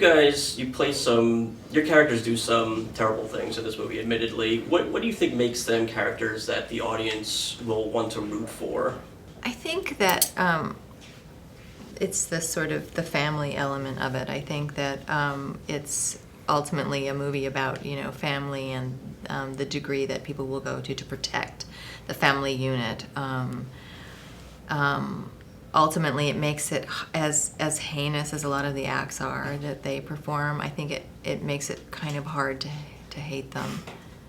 guys, your characters do some terrible things in this movie, admittedly. What do you think makes them characters that the audience will want to root for? I think that it's the sort of the family element of it. I think that it's ultimately a movie about, family and the degree that people will go to protect the family unit. Ultimately, it makes it as heinous as a lot of the acts are that they perform. I think it makes it kind of hard to hate them.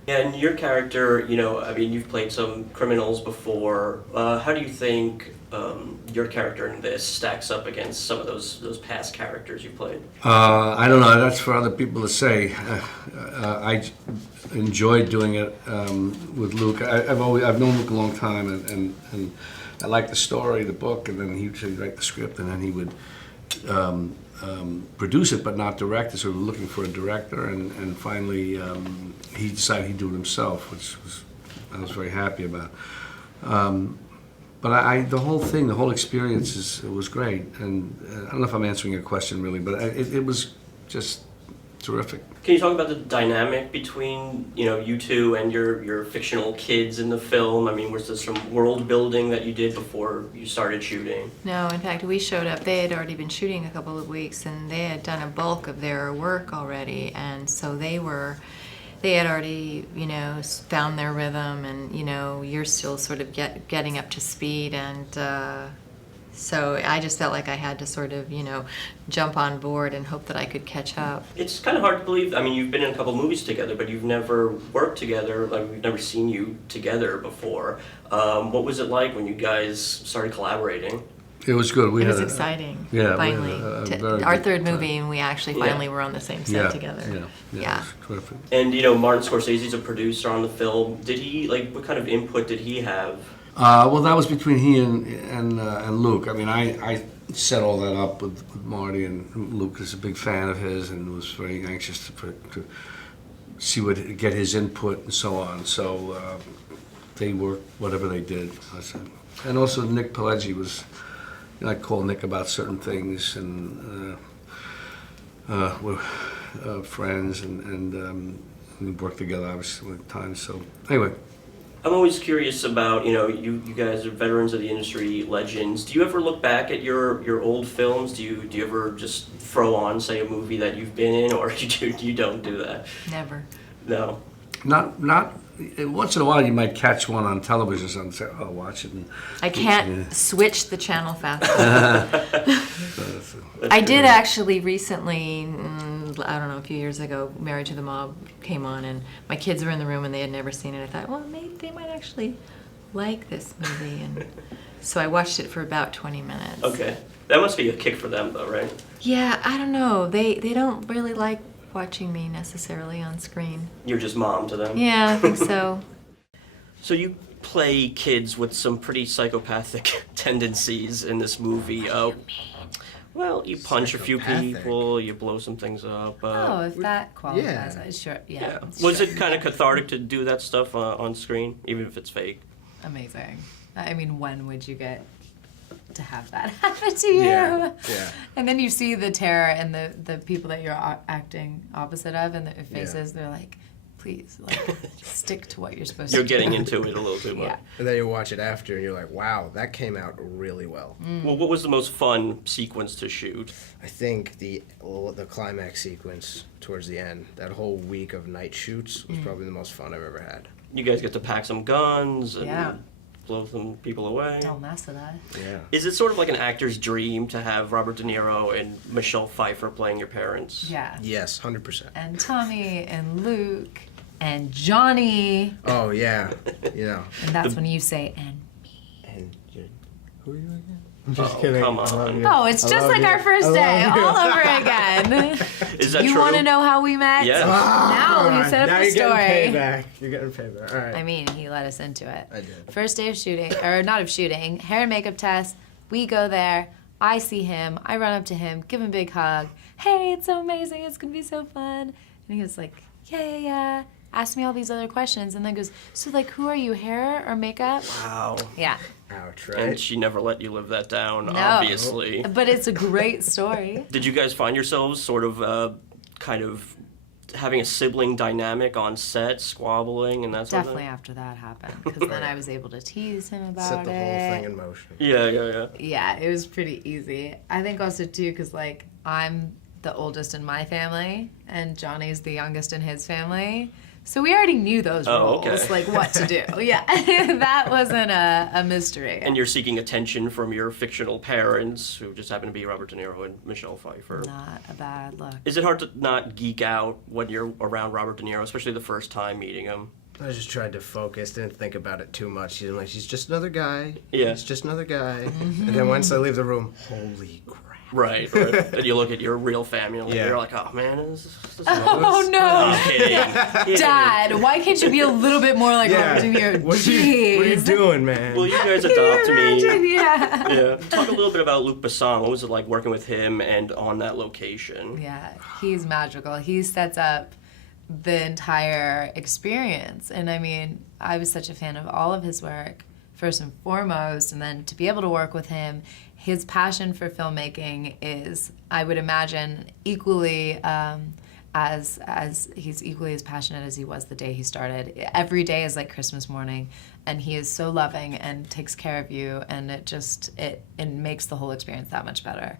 Yeah, and your character, you've played some criminals before. How do you think your character in this stacks up against some of those past characters you played? I don't know. That's for other people to say. I enjoyed doing it with Luc. I've known Luc a long time, and I liked the story, the book, and then he'd write the script, and then he would produce it, but not direct it. So we were looking for a director, and finally he decided he'd do it himself, which I was very happy about. But the whole experience was great, and I don't know if I'm answering your question really, but it was just terrific. Can you talk about the dynamic between you two and your fictional kids in the film? I mean, was there some world building that you did before you started shooting? No, in fact, we showed up. They had already been shooting a couple of weeks, and they had done a bulk of their work already, and so they had already, found their rhythm, and you're still sort of getting up to speed, and so I just felt like I had to sort of, jump on board and hope that I could catch up. It's kind of hard to believe. I mean, you've been in a couple movies together, but you've never worked together. Like, we've never seen you together before. What was it like when you guys started collaborating? It was good. It was exciting. Finally, our third movie, and we actually finally were on the same set together. Yeah. It was terrific. And Martin Scorsese's a producer on the film. Did he what kind of input did he have? Well, that was between he and Luc. I mean, I set all that up with Marty, and Luc is a big fan of his and was very anxious to see get his input and so on. So they worked whatever they did. And also Nick Pileggi was. I call Nick about certain things, and we're friends, and we work together obviously at times. So anyway. I'm always curious about, you guys are veterans of the industry, legends. Do you ever look back at your old films? Do you ever just throw on, say, a movie that you've been in, or you don't do that? Never. No. Not. Once in a while, you might catch one on television and say, "Oh, watch it." And, I can't switch the channel fast enough. I did actually recently, I don't know, a few years ago, Married to the Mob came on, and my kids were in the room and they had never seen it. I thought, well, they might actually like this movie, and so I watched it for about 20 minutes. Okay. That must be a kick for them, though, right? Yeah, I don't know. They don't really like watching me necessarily on screen. You're just mom to them? Yeah, I think so. So you play kids with some pretty psychopathic tendencies in this movie. Well, you punch a few people, you blow some things up. If that qualifies, sure, yeah. Was it kind of cathartic to do that stuff on screen, even if it's fake? Amazing. I mean, when would you get to have that happen to you? Yeah. And then you see the terror in the people that you're acting opposite of, and their faces, they're like, please, stick to what you're supposed to do. You're getting into it a little too much. Yeah. And then you watch it after, and you're like, wow, that came out really well. Well, what was the most fun sequence to shoot? I think the climax sequence towards the end, that whole week of night shoots, was probably the most fun I've ever had. You guys get to pack some guns and blow some people away. Don't mess with that. Yeah. Is it sort of like an actor's dream to have Robert De Niro and Michelle Pfeiffer playing your parents? Yeah. Yes, 100%. And Tommy and Luke and Johnny. Oh, yeah. And that's when you say, and me. And who are you again? I'm just kidding. Come on. Oh, it's just like our first day, all over again. Is that you true? want to know how we met? Yes. Now you set up the story. You're getting payback. All right. I mean, he let us into it. I did. First day of shooting, or not of shooting, hair and makeup test. We go there. I see him. I run up to him, give him a big hug. Hey, it's so amazing. It's going to be so fun. And he was like, yeah. Asked me all these other questions, and then goes, so, who are you, hair or makeup? Wow. Yeah. Ouch, And right? she never let you live that down, No. obviously. But it's a great story. Did you guys find yourselves sort of kind of having a sibling dynamic on set, squabbling and that sort Definitely of thing? after that happened, because then I was able to tease him about Set the it. whole thing in motion. Yeah. Yeah, it was pretty easy. I think also too, because like I'm the oldest in my family, and Johnny's the youngest in his family. So we already knew those Oh, roles, okay. like what to do. Yeah, that wasn't a mystery. And you're seeking attention from your fictional parents, who just happen to be Robert De Niro and Michelle Pfeiffer. Not a bad look. Is it hard to not geek out when you're around Robert De Niro, especially the first time meeting him? I just tried to focus, didn't think about it too much. He's just another guy. Yeah. He's just another guy. And then once I leave the room, holy crap. Right. And you look at your real family, and Yeah. you're like, oh man, is this Oh no, I'm kidding. Dad! Why can't you be a little bit more like Robert De Niro? What are you Jeez. doing, man? Will you guys adopt me? Imagine, yeah. Yeah. Talk a little bit about Luc Besson. What was it like working with him and on that location? Yeah, he's magical. He sets up the entire experience. And I mean, I was such a fan of all of his work, first and foremost, and then to be able to work with him, his passion for filmmaking is, I would imagine, equally as he's equally as passionate as he was the day he started. Every day is like Christmas morning, and he is so loving and takes care of you, and it makes the whole experience that much better.